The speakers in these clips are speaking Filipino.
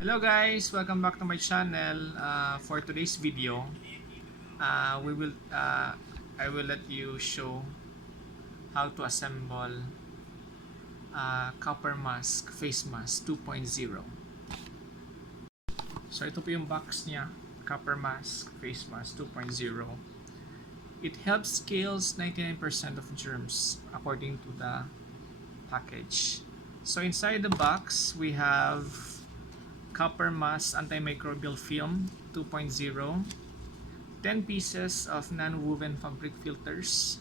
Hello guys, welcome back to my channel. For today's video, I will let you show how to assemble copper mask face mask 2.0. So ito po yung box niya, copper mask face mask 2.0. It helps kills 99% of germs according to the package. So inside the box we have copper mask antimicrobial film 2.0, 10 pieces of non-woven fabric filters.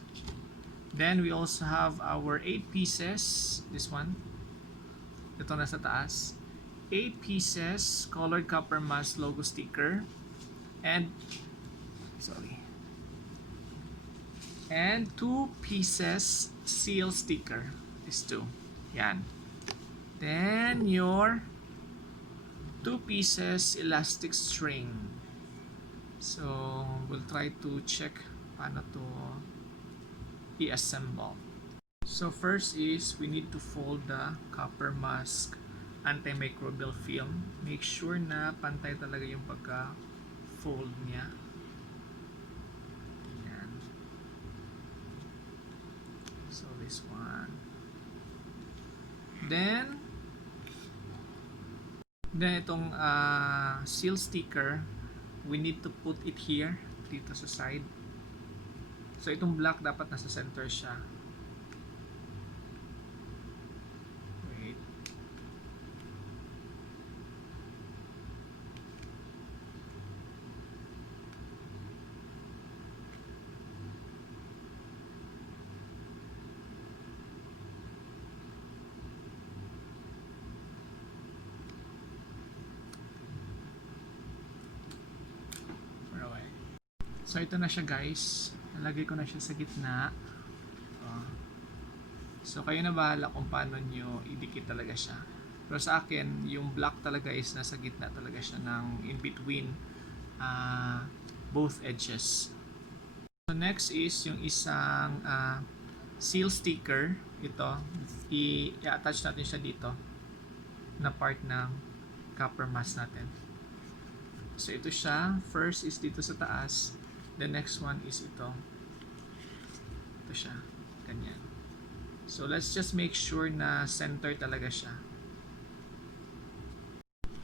Then we also have our 8 pieces, this one, ito nasa taas, 8 pieces colored copper mask logo sticker, and 2 pieces seal sticker. These two, yan. Then your 2 pieces elastic string. So we'll try to check paano to i-assemble. So first is we need to fold the copper mask antimicrobial film. Make sure na pantay talaga yung pagka-fold niya. Yan. So this one. Then itong seal sticker, we need to put it here, dito sa side. So itong black dapat nasa center siya. Wait. So ito na siya guys, nalagay ko na siya sa gitna. So kayo na bahala kung paano nyo idikit talaga siya. Pero sa akin, yung black talaga is nasa gitna talaga siya ng in between both edges. So next is yung isang seal sticker. Ito, i-attach natin siya dito na part ng copper mask natin. So ito siya, first is dito sa taas. The next one is ito. Ito siya. Ganyan. So, let's just make sure na center talaga siya.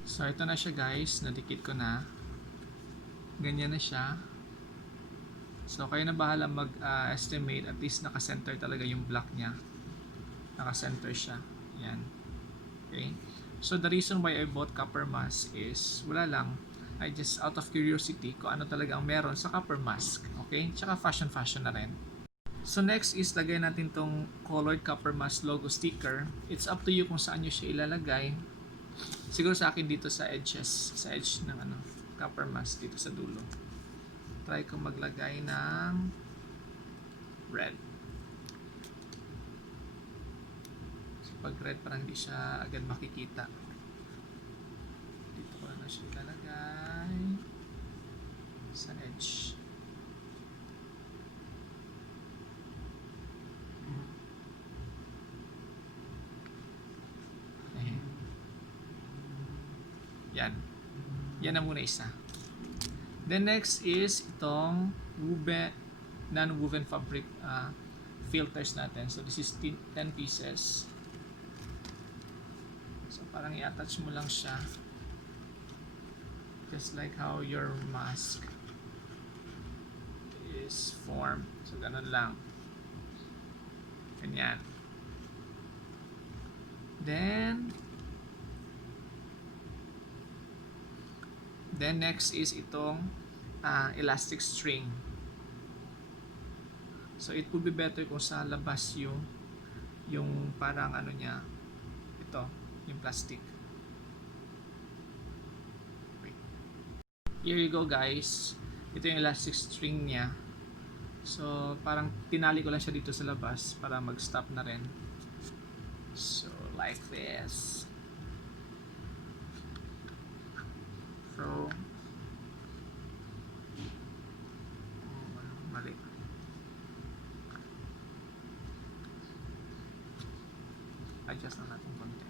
So, ito na siya guys. Nadikit ko na. Ganyan na siya. So, kayo na bahala mag-estimate. At least naka-center talaga yung block niya. Naka-center siya. Yan. Okay. So, the reason why I bought copper mask is wala lang. I just out of curiosity kung ano talaga ang meron sa copper mask. Okay? Tsaka fashion na rin. So next is lagay natin tong colored copper mask logo sticker. It's up to you kung saan nyo siya ilalagay. Siguro sa akin dito sa edges. Sa edge ng copper mask dito sa dulo. Try ko maglagay ng red. So pag red parang hindi siya agad makikita. Dito ko na siya ilalagay sa edge. Yan. Yan na muna isa. Then next is itong non-woven fabric filters natin. So this is 10 pieces. So parang i-attach mo lang siya. Just like how your mask is formed. So ganun lang. Ganyan. Then next is itong elastic string. So it would be better kung sa labas yung parang niya, ito, yung plastic. Here you go guys. Ito yung elastic string niya. So parang tinali ko lang siya dito sa labas para mag-stop na rin. So like this. So mali. Adjust na natin konti.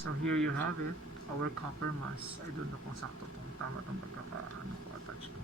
So here you have it, our copper mask. I don't know kung sakto tong tama tong pagkaka-attach ko.